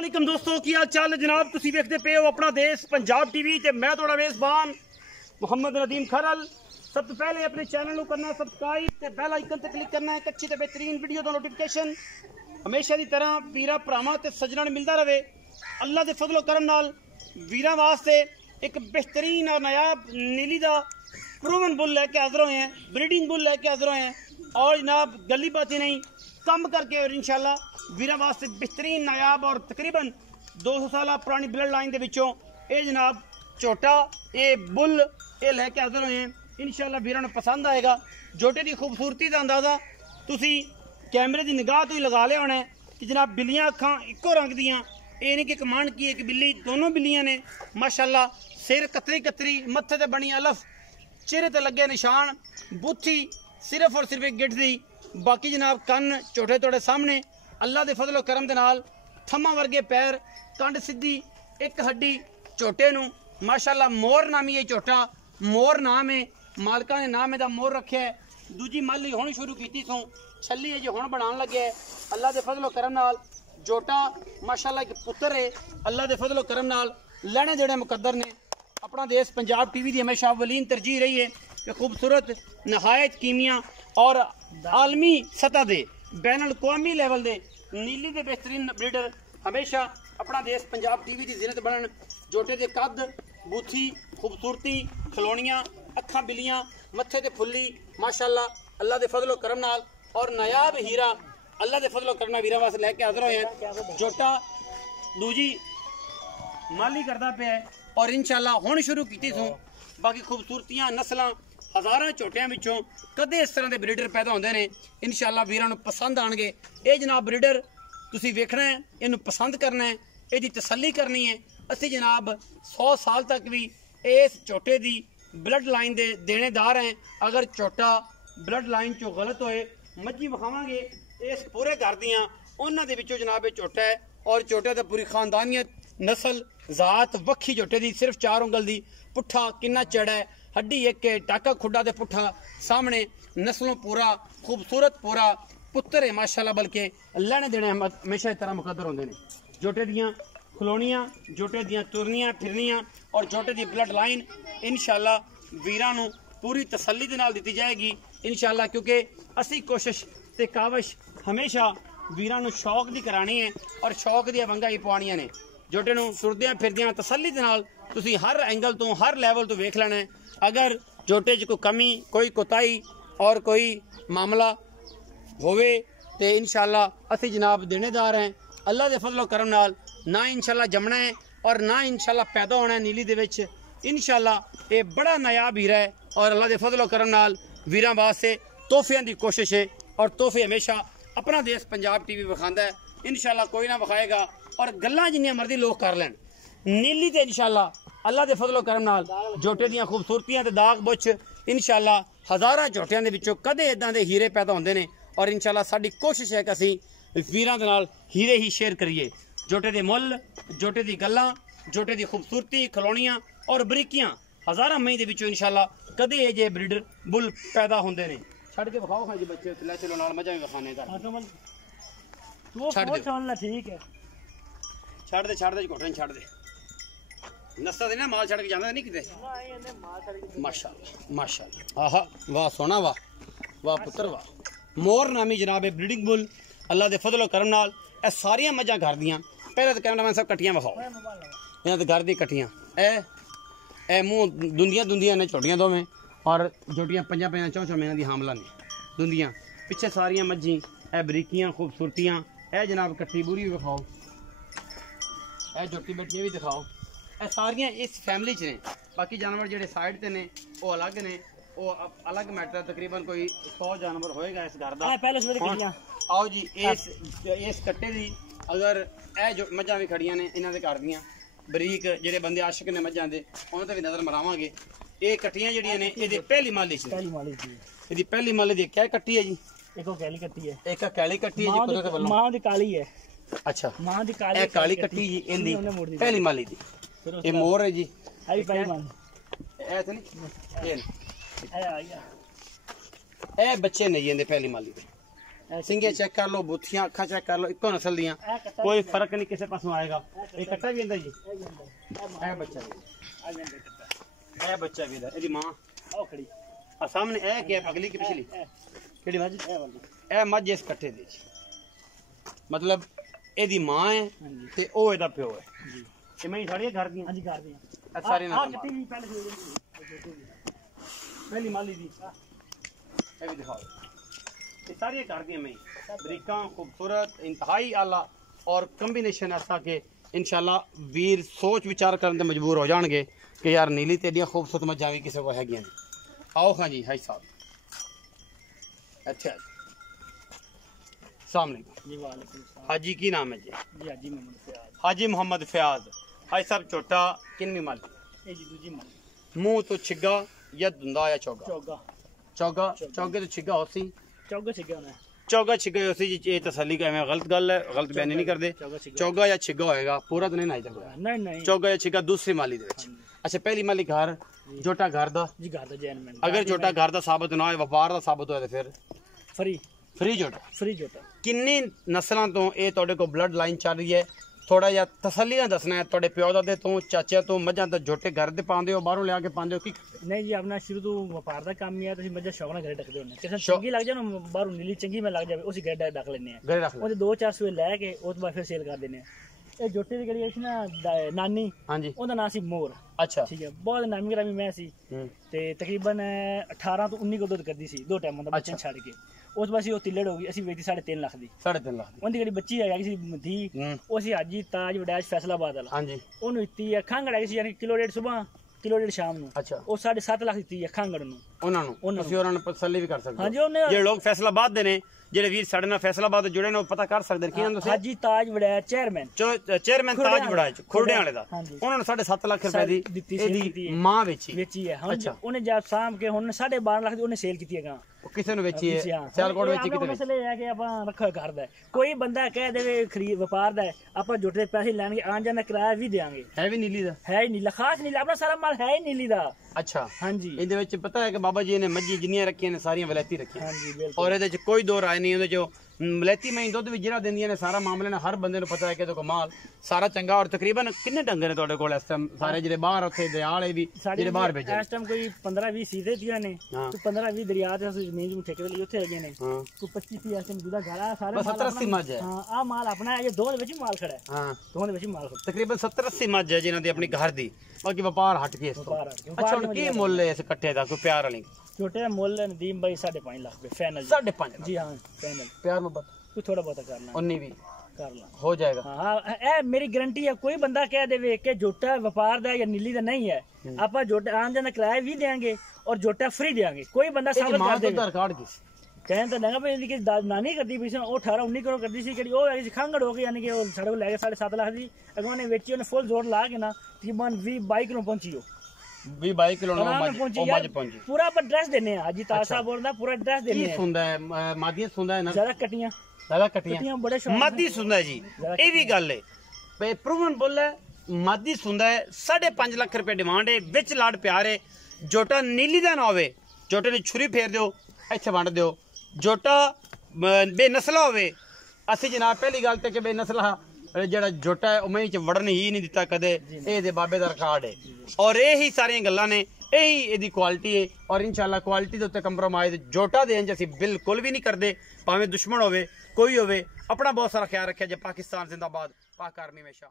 वालेकुम दोस्तों की हाल चाल है जनाब। तुसी देखते पे हो अपना देश पंजाब टीवी ते मैं थोड़ा मेजबान मुहम्मद नदीम खरल। सब तो पहले अपने चैनल को करना सब्सक्राइब ते बेल आइकन ते क्लिक करना है। अच्छी ते बेहतरीन वीडियो का नोटिफिकेशन हमेशा की तरह वीरा भरावां ते सज्जनां नूं मिलता रहे। अल्लाह के फजलो करम नाल वीरां वास्ते एक बेहतरीन और नायाब नीली का प्रूवन बुल लेके हाजिर हुए हैं, ब्रीडिंग बुल लेके हाजिर हुए हैं। और जनाब गली बातें नहीं कम करके और इंशाल्लाह वीरां वास्ते बेहतरीन नायाब और तकरीबन 200 साल पुरानी ब्लड लाइन के विचों ये जनाब झोटा ये बुल ये लैके हाजिर हुए हैं। इंशाल्लाह वीरां नूं पसंद आएगा। झोटे की खूबसूरती का अंदाज़ा तुसी कैमरे की निगाह तो ही लगा लिया होना है कि जनाब बिल्लियां अखां इक्को रंग दियां, ये नहीं कि कमान की एक बिल्ली, दोनों बिल्लियां ने माशाल्लाह। सिर कतरी कतरी, मत्थे ते बनी अलफ, चेहरे ते लगे निशान, बुत्थी सिर्फ और सिर्फ एक गिठ दी, बाकी जनाब कन्न झोटे तोड़े सामने। अल्लाह के फजलो करम दे नाल थम्मा वर्गे पैर, कंड सीधी, एक हड्डी झोटे नूं माशाल्लाह। मोर नामी ये झोटा, मोर नाम है, मालका ने नाम एदा मोर रखे है। दूजी माली हुण शुरू की सो, छली है जी हुण बनान लगे है। अल्लाह के फजलो करम नाल झोटा माशाल्लाह एक पुत्र है। अल्लाह के फजलो करम नाल लैने जेड़े मुकद्दर ने अपना देश पंजाब टीवी की हमेशा अवलीन तरजीह रही है कि खूबसूरत नहायत कीमिया और आलमी सतह दे बैन अवी लैवल दे नीली के बेहतरीन ब्रीडर हमेशा अपना देश पंजाब टीवी की जिनत बनन। झोटे के कद, बूथी, खूबसूरती, खिलौनियाँ, अखां बिल्लियाँ, मत्थे ते फुल्ली माशाल्लाह। अल्लाह के फजलो करम नाल और नायाब हीरा अल्लाह के फजलो करना वीरा वास्ते लैके हाजिर होए हैं। झोटा दूजी माली करता पे है और इंशाल्लाह हुण शुरू की सो। बाकी खूबसूरतियाँ नस्लां हज़ारां झोटियां विचों कदे इस तरह के ब्रीडर पैदा होंदे ने। इंशाल्लाह वीरां नूं पसंद आउणगे। ये जनाब ब्रीडर तुसीं वेखना है, इनू पसंद करना है, इसकी तसल्ली करनी है। असीं जनाब 100 साल तक भी इस झोटे की ब्लड लाइन के देनेदार हैं। अगर झोटा ब्लड लाइन चो गलत होए मज्जी विखावांगे इस पूरे घर दियाँ उन्हां दे विचों जनाब ये झोटा है। और झोटे तो पूरी खानदानियत नस्ल जात वक्खी झोटे की सिर्फ 4 उंगल की, पुट्ठा किन्ना चढ़ा है, हड्डी एक है, टाका खुड्डा ते पुट्ठा सामने, नस्लों पूरा खूबसूरत पूरा पुत्र है माशाल्लाह। बल्कि लैने देने हमेशा इस तरह मुकद्दर होंदे ने। झोटे दियां खिलौनियाँ, झोटे दियां तुरनियाँ फिरनियाँ और झोटे की ब्लड लाइन इंशाल्लाह वीरां नूं पूरी तसल्ली दे नाल दित्ती जाएगी इंशाल्लाह। क्योंकि असी कोशिश ते काविश हमेशा वीरां नूं शौक दी करानी है और शौक दी वंगा ही पवाणियां ने। झोटे नूं सुरदियां फिरदियां तसल्ली दे नाल तुसीं हर एंगल तो हर लैवल तो वेख लेना है। अगर झोटे च कोई कमी, कोई कोताही और कोई मामला होवे तो इंशाल्लाह असी जनाब देनेदार हैं। अल्लाह के फजलो करम नाल ना इंशाल्लाह जमना है और ना इंशाल्लाह पैदा होना है नीली दे विच। इंशाल्लाह ये बड़ा नायाब हीरा है और अल्लाह के फजलो करम नाल वीरां वास्ते तोहफियां की कोशिश है। और तोहफे हमेशा अपना देश पंजाब टीवी विखांदा है। इंशाल्लाह कोई ना विखाएगा और गल्लां जिन्नियां मर्जी लोग कर लैन नीली ते इंशाल्लाह अल्लाह के फजलो करम नाल झोटे दियां खूबसूरतियां ते दाग बुछ इंशाल्लाह हज़ारां झोटियां दे विचों कदे इदां दे हीरे पैदा होंदे ने। और इंशाल्लाह साडी कोशिश है कि असीं वीरां दे नाल हीरे ही शेयर करिए। झोटे दे मुੱਲ, झोटे दी गल्लां, झोटे दी खूबसूरती, खिलौनियां और बरीकियां हज़ारां मई दे विचों इंशाल्लाह कदे ये जे ब्रीडर बुल पैदा होंदे ने। छड़ के विखाओ हां जी बच्चे ले चलो नाल मजा भी विखाने दा। तू छड़ दे ठीक है, छड़ दे झोटे छड़ दे नस्ता दे ना माल छड़ के जांदा नहीं किते। माशाल्लाह माशाल्लाह, आहा वाह सोना, वाह वाह पुत्र वाह। मोर नामी जनाब है ब्रीडिंग बुल अल्लाह के फजलो करम नाल ए सारियां मझां घर दियां। पहले तो कैमरामैन सब कट्टियां विखाओ, इन्हां दे घर दी कट्टियां ए मुँह दुंदियां ने छोटियां दोवें और झोटियां 5-5 महीने दी हामला ने दुंदियां। पिछे सारियां मझी ए बरीकियां खूबसूरतियां। ए जनाब कट्टी बूरी भी विखाओ, ए झोटी बेटियां भी दिखाओ। ए सारियां इस फैमिली च ने। बाकी जानवर जेडे साइड ते ने वो अलग ने, वो अलग मैटर। तकरीबन कोई 100 जानवर होएगा इस घर दा। आओ जी इस कट्टे दी अगर ए जो मझां भी खड़ियां ने इन्हां दे घर दियां बरीक जेडे बंदे आशिक ने मझां दे उन्हां ते भी नजर मरावांगे। ये कट्टियां जेडियां ने इहदी पहली माली च, इहदी पहली माली दी क्या कट्टी है जी? एक कैली कट्टी है, एक कैली कट्टी है जी कुदरत वालों। मां दी काली है। अच्छा मां दी काली, ए काली कट्टी जी इंदी पहली माली दी। ये मोर है जी, आई पहली माली ए तो नहीं ए बच्चे नहीं इंदे पहली माली दे। सिंगे चेक कर लो, बुथियां अखा चेक कर लो, इको नस्ल दियां, कोई फर्क नहीं किसी पासों आएगा। ये कट्टा भी जी, ए बच्चा भी, ए बच्चा भी इधर, एदी मां आओ खड़ी आ सामने, ए क्या अगली की पिछली केड़ी मज, ए मज इस कट्टे दी, मतलब एदी मां है ते ओ एदा प्यो है जी। ते मैं सारी घर दी, हां जी घर दी सारी ना पहली माली दी, ए भी दिखाओ, ये सारी घर दी मैं बरीका खूबसूरत इंतहाई आला और कॉम्बिनेशन ऐसा कि इंशाल्लाह वीर सोच विचार करने ते मजबूर हो जाएंगे कि यार नीली ते एडियां खूबसूरत मज्जां भी किसी को हैगियां ने। आओ खां जी, हाई साहब अच्छा अस्सलाम वालेकुम। हाजी की नाम है जी? हाजी मोहम्मद फयाज। हाई साहब छोटा किनवी माली? मुंह तो छिगा या धुंदा या चौगा? चौगा चौगे तो छिगा होसी, चौगा छिगा होसी जी। ये तसल्ली का मैं गलत गल है, गलत बयानी नहीं करते। चौगा या छिगा होएगा, पूरा तो नहीं ना चौगा या छिगा दूसरी माली दे विच। अच्छा पहली माली घर जोटा घर दा जी, घर दा जैन। अगर जोटा घर दा साबित ना होए, व्यापार दा साबित होए, तो फिर फ्री जोटा। किन्नी नस्लों तो ये तुहाडे को ब्लड लाइन चल रही है? थोड़ा जिहा तसल्ली नाल दसना है, तुहाडे प्यो दादे तो चाचे तो मझां तो जोटे घर दे पांदे हो, बाहरों लिया के पांदे हो? की नहीं जी, अपना शुरू तो व्यापार दा काम ही है। तुसीं मझां शौक नाल घरे रखदे होने, किसे चंगी लग जाए ना, बाहरों नीली चंगी में लग जाए, उसी घरे रख लेने हैं। घरे रख ले, ओदे 2-4 सूए लै के उस बाद फिर सेल कर देने हैं। ये जोटे दी गड़ी सी ना नानी, हां जी, ओदा नाम सी मोर। अच्छा ठीक है, बहुत नामी रामी मैं सी ते तकरीबन 18 तो 19 को दूध करदी सी, 2 टाइम दा बच्चा छड़ के। उस पासे वो तिल्लड़ हो गई, असि वेची 3.5 लाख दी। 3.5 लाख दी उनदी गड़ी बच्ची आ गई सी धी, ओसी हाजी ताज वडैश फैसलाबाद वाला। हां जी, ओनु इत्ती है खांगड़ आई सी, यानी किलो 1.5 सुबह किलो 1.5 शाम ਨੂੰ। अच्छा ਉਹ 7.5 ਲੱਖ ਦਿੱਤੀ ਹੈ ਖਾਂਗੜ ਨੂੰ ਉਹਨਾਂ ਨੂੰ। ਤੁਸੀਂ ਉਹਨਾਂ ਨੂੰ ਤਸੱਲੀ ਵੀ ਕਰ ਸਕਦੇ ਹੋ। ਹਾਂਜੀ ਉਹਨੇ ਜਿਹੜੇ ਲੋਕ ਫੈਸਲਾਬਾਦ ਦੇ ਨੇ, ਜਿਹੜੇ ਵੀਰ ਸਾਡੇ ਨਾਲ ਫੈਸਲਾਬਾਦ ਤੋਂ ਜੁੜੇ ਨੇ, ਉਹ ਪਤਾ ਕਰ ਸਕਦੇ ਨੇ। ਕੀ ਨਾਮ ਦੱਸਿਆ? ਹਾਜੀ ਤਾਜ ਵੜੈਚ ਚੇਅਰਮੈਨ ਤਾਜ ਵੜੈਚ ਖੁਰੜਿਆਂ ਵਾਲੇ ਦਾ। ਉਹਨਾਂ ਨੂੰ 7.5 ਲੱਖ ਰੁਪਏ ਦੀ ਦਿੱਤੀ ਸੀ, ਇਹਦੀ ਮਾਂ ਵੇਚੀ ਹੈ। ਅੱਛਾ ਉਹਨੇ ਜਦ ਸਾਂਭ ਕੇ ਹੁਣ 12.5 ਲੱਖ ਦੀ ਉਹਨੇ ਸੇਲ ਕੀਤੀ ਹੈਗਾ। ਕਿਸੇ ਨੂੰ ਵੇਚੀ ਹੈ, ਸਿਆਲਕੋਟ ਵੇਚੀ ਕਿਤੇ। ਮਸਲੇ ਇਹ ਹੈ ਕਿ ਆਪਾਂ ਰੱਖਿਆ ਕਰਦਾ, ਕੋਈ ਬੰਦਾ ਕਹਿ ਦੇਵੇ ਖਰੀਦ ਵਪਾਰ ਦਾ, ਆਪਾਂ ਜੁੱਟ ਦੇ ਪੈਸੇ ਲੈਣਗੇ, ਆਣ ਜਾਣ ਦਾ ਕਿਰਾਇਆ ਵੀ ਦੇਾਂਗੇ। ਹੈ ਵੀ ਨੀਲੀ ਦਾ? ਹੈ ਹੀ ਨੀਲਾ, ਖਾਸ ਨੀਲਾ, ਆਪਣਾ ਸਾਰਾ ਮਾਲ ਹੈ ਹੀ ਨੀਲੀ ਦਾ। अच्छा हाँ जी, ਇਹਦੇ ਵਿੱਚ ਪਤਾ ਹੈ ਕਿ ਬਾਬਾ ਜੀ ਨੇ ਮੱਝੀ ਜਿੰਨੀਆਂ ਰੱਖੀਆਂ ਨੇ ਸਾਰੀਆਂ ਵਲੈਤੀ ਰੱਖੀਆਂ। ਹਾਂ ਜੀ ਬਿਲਕੁਲ, ਔਰ ਇਹਦੇ ਵਿੱਚ ਕੋਈ ਦੋ ਰਾਏ ਨਹੀਂ। ਉਹਦੇ ਚ ਵਲੈਤੀ ਮੈਂ ਦੁੱਧ ਵੀ ਜਿਹੜਾ ਦਿੰਦੀਆਂ ਨੇ, ਸਾਰਾ ਮਾਮਲੇ ਨੇ ਹਰ ਬੰਦੇ ਨੂੰ ਪਤਾ ਹੈ ਕਿ ਇਹਦੇ ਕੋਲ ਮਾਲ ਸਾਰਾ ਚੰਗਾ। ਔਰ ਤਕਰੀਬਨ ਕਿੰਨੇ ਡੰਗਰ ਨੇ ਤੁਹਾਡੇ ਕੋਲ ਇਸ ਟਾਈਮ? ਸਾਰੇ ਜਿਹੜੇ ਬਾਹਰ ਉੱਥੇ ਦਰਿਆ ਵਾਲੇ ਵੀ ਜਿਹੜੇ ਬਾਹਰ ਭੇਜੇ ਇਸ ਟਾਈਮ ਕੋਈ 15-20 ਸੀਧੇ ਦੀਆਂ ਨੇ, ਕੋਈ 15-20 ਦਰਿਆ ਤੇ ਜ਼ਮੀਨ ਨੂੰ ਠੇਕੇ ਲਈ ਉੱਥੇ ਹੈਗੇ ਨੇ, ਕੋਈ 25-30 ਇਸ ਟਾਈਮ ਜਿਹਦਾ ਘਰ ਆ ਸਾਰੇ 70-80 ਮੱਝ ਹੈ। ਹਾਂ ਆ ਮਾਲ ਆਪਣਾ ਹੈ, ਇਹ ਦੋ ਦੇ ਵਿੱਚ ਮਾਲ ਖੜਾ ਹੈ। ਹਾਂ ਦੋਵਾਂ ਦੇ ਵਿੱਚ ਮਾਲ ਤਕਰੀਬਨ 70-80 ਮੱਝ ਹੈ ਜਿਨ੍ਹਾਂ ਦੀ ਆਪਣੀ ਘਰ ਦੀ। ਬਾਕੀ ਵਪਾਰ ਹਟ ਕੇ ਇਸ ਤੋਂ। ਅੱਛਾ ਹੁਣ ਕੀ ਮੁੱਲ ਹੈ ਇਸ ਇਕੱਠੇ ਦਾ? ਕੋਈ ਪਿਆਰ ਵਾਲੀ छोटे मुल नदीम भाई 5.5 लाख रुपए फाइनल। 5.5 जी हाँ फाइनल। प्यार मोहब्बत कोई थोड़ा बहुत कर ला, 19 भी कर ला, हो जाएगा। हाँ ए मेरी गारंटी है। कोई बंदा कह देवे कि जोटा व्यापार दा या नीली दा नहीं है, आप जोटा आन जान किराया भी देंगे और जोटा फ्री देंगे। कोई बंदा साबित कर दे रिकॉर्ड की कहन तो लगा भाई इनकी नानी करदी पई सी, ओ 18-19 करोड़ करदी सी, केडी ओ आई सी खांगड़ हो गई, यानी कि ओ सड़क ले गए 7.5 लाख दी। अगवा ने वेची, ओने फुल जोर ला के ना तकरीबन 20-22 किलो पहुंची हो। 20-22 किलो पहुंची पूरा पर ड्रेस देने हैं। हाजी ताज साहब बोल रहा पूरा ड्रेस देने हैं। सुंदा है मादियां, सुंदा है ना, ज्यादा कटियां बड़े मादी सुंदा है जी। ये भी गल है प्रूवन बोल है, मादी सुंदा है। 5.5 लाख रुपए डिमांड है, विच लाड प्यार है। जोटा नीली दा ना होवे, जोटे ने छुरी फेर दियो, इत्थे वंड दियो। जोटा बेनस्ला होवे, असि जनाब पहली गल ते कि बेनस्ला ਜਿਹੜਾ ਜੋਟਾ ਹੈ ਉਹ ਮੈਂ ਚ ਵੜਨ ਹੀ ਨਹੀਂ ਦਿੱਤਾ ਕਦੇ। ਇਹਦੇ ਬਾਬੇ ਦਾ ਰਿਕਾਰਡ ਹੈ ਔਰ ਇਹ ਹੀ ਸਾਰੀਆਂ ਗੱਲਾਂ ਨੇ, ਇਹੀ ਇਹਦੀ ਕੁਆਲਿਟੀ ਹੈ। ਔਰ ਇਨਸ਼ਾਅੱਲਾ ਕੁਆਲਿਟੀ ਦੇ ਉੱਤੇ ਕੰਪਰੋਮਾਈਜ਼ ਜੋਟਾ ਦੇਣ ਚ ਅਸੀਂ ਬਿਲਕੁਲ ਵੀ ਨਹੀਂ ਕਰਦੇ, ਭਾਵੇਂ ਦੁਸ਼ਮਣ ਹੋਵੇ ਕੋਈ ਹੋਵੇ। ਆਪਣਾ ਬਹੁਤ ਸਾਰਾ ਖਿਆਲ ਰੱਖਿਆ ਜੇ। ਪਾਕਿਸਤਾਨ ਜ਼ਿੰਦਾਬਾਦ, ਪਾਕ ਆਰਮੀ ਹਮੇਸ਼ਾ।